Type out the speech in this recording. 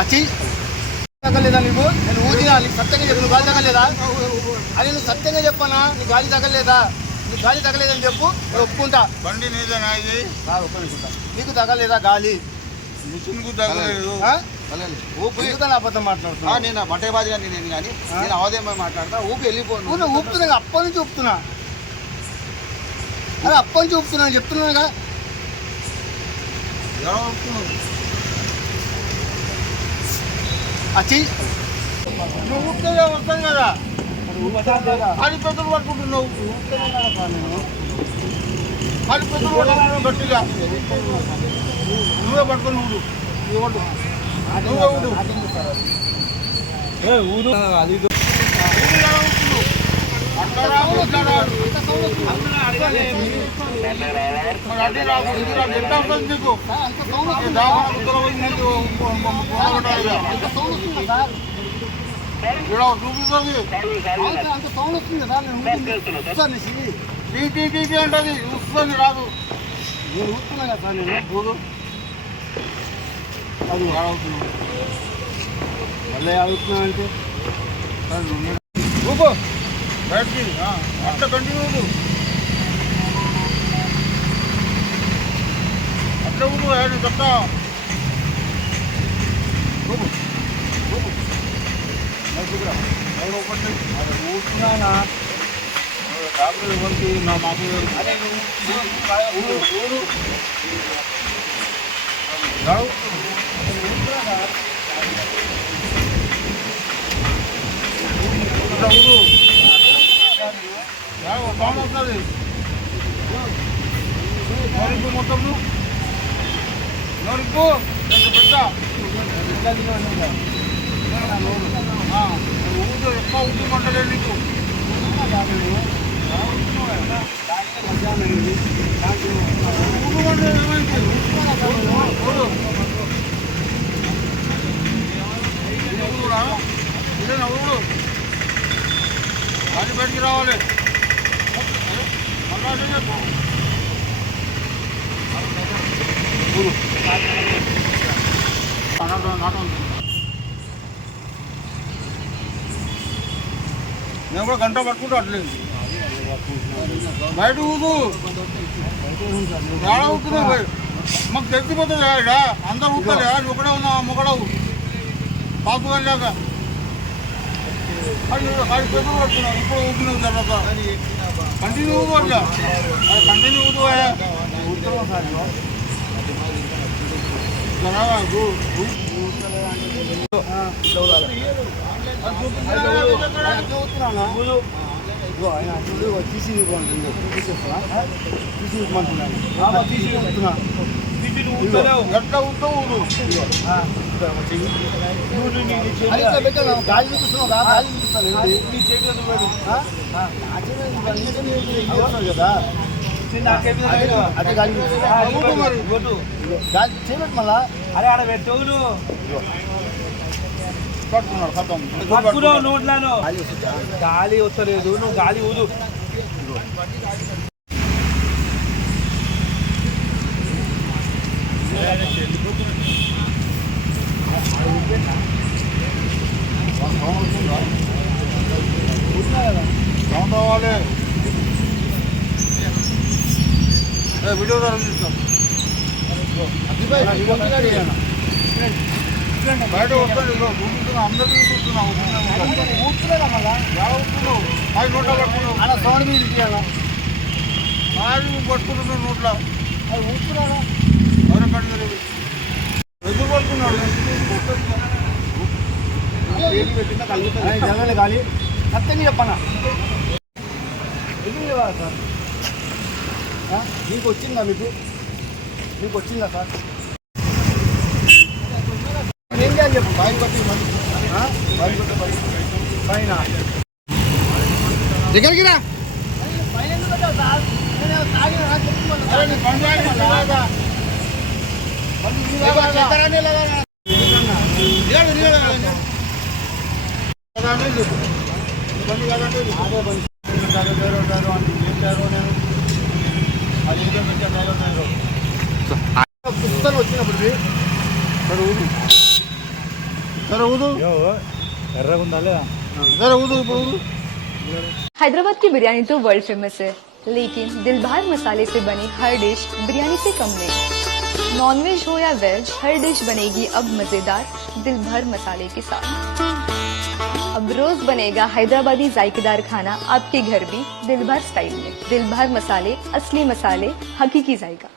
అచ్చి తగ్గలేదా నీకు? నేను ఊదినా నీకు సత్యంగా చెప్పు. నువ్వు గాలి తగ్గలేదా? అది నువ్వు సత్యంగా చెప్పనా? నీకు గాలి తగ్గలేదా? నీకు గాలి తగ్గలేదని చెప్పు, నేను ఒప్పుకుంటా. బండి నీదేనా ఇది? ఒప్పుకుంటా. నీకు తగ్గలేదా గాలి? మిషన్కు తగ్గలేదు. ఊపి అబద్ధం మాట్లాడుతున్నా. నేను బట్టే బాజీ కానీ నేను కానీ నేను అవదేమో మాట్లాడతా. ఊపి వెళ్ళిపోను. ఊపుతున్నా, అప్పటి నుంచి ఊపుతున్నా. అదే అప్పటి నుంచి ఊపుతున్నాను చెప్తున్నానుగా. అచ్చి నువ్వు ఊపితే వస్తాను కదా, అది పెద్దలు పట్టుకుంటున్నావు. అది పెద్దలు పట్టుకుంటున్నావు గట్టిగా. నువ్వే పట్టుకొని ఊడు, నువ్వే ఊడు. నీకు అంటది చూస్తుంది రాదు. నేను ఊపుతున్నా కదా సార్. నేను చూడు అది అవుతున్నావు. మళ్ళీ అడుగుతున్నా అంటే ఊపు బయటికి అట్లా కంటిన్యూ అట్లా ఊపు చెప్తా. ఊపుతున్నానా? డాక్టర్ ఎవరికి నా మాకు బాగా వస్తుంది నోరింపు మొత్తం నోరింపు పెట్టా ఊరు ఎక్కువ ఊపిమంటలే నీకు. ఊరుమంటే ఏమైంది? ఊరురా ఇదేనా ఊరు? అది బయటికి రావాలి. మళ్ళా చెప్పు ఊరు నేను కూడా గంట పట్టుకుంటూ అట్లేదు బయట ఊదు చాలా ఊతున్నావు. మాకు తెలిసిపోతుంది ఇక్కడ అందరు ఊపలే. నువ్వు ఒకడే ఉన్నావు మొగడవు పాపు వెళ్ళాక అది పెద్దలు పడుతున్నావు. ఇప్పుడు ఊపినావు తర్వాత కంటిన్యూ ఊదు అట్లా కంటిన్యూ ఊదు. తీసి ఎట్లా ఉంటావు గాలి చూపిస్తున్నావు గాలి చూపిస్తాను కదా. అదే గాలి చేయబెట్టు మళ్ళా. అరే ఆడ పెట్టు పట్టుకున్నాడు నోట్లను గాలి వస్తలేదు. నువ్వు గాలి ఊదు. కావాలి వీడియో ద్వారా చూస్తాం. బయట వస్తాను చూపిస్తున్నా అందరికీ చూస్తున్నావు. అది నోట్లో పట్టుకున్నావు. సౌండ్ మీద అది నువ్వు పట్టుకుంటున్నావు నోట్లో. అది ఊపుతున్నారా? ఎవరు కట్టలేదు ఎదురు పడుతున్నాడు. జనాలు గాలి సత్యంగా చెప్పనా? ఎదురు సార్ మీకు వచ్చిందా? మీకు వచ్చిందా సార్? ఏం చేయాలి చెప్పు. బాయ్ పట్టి పైన దగ్గరికి రా. పైన ఎందుకు పెట్టావు సార్? పుస్తకాలు వచ్చినప్పుడు జర ఊదు జర ఊదు ఇప్పుడు ఊదు हैदराबाद की बिरयानी तो वर्ल्ड फेमस है, लेकिन दिलबहार मसाले से बनी हर डिश बिरयानी से कम नहीं। नॉनवेज हो या वेज, हर डिश बनेगी अब मजेदार दिलभर मसाले के साथ। अब रोज बनेगा हैदराबादी जायकेदार खाना आपके घर भी दिलभर स्टाइल में। दिलभर मसाले, असली मसाले, हकीकी जायका।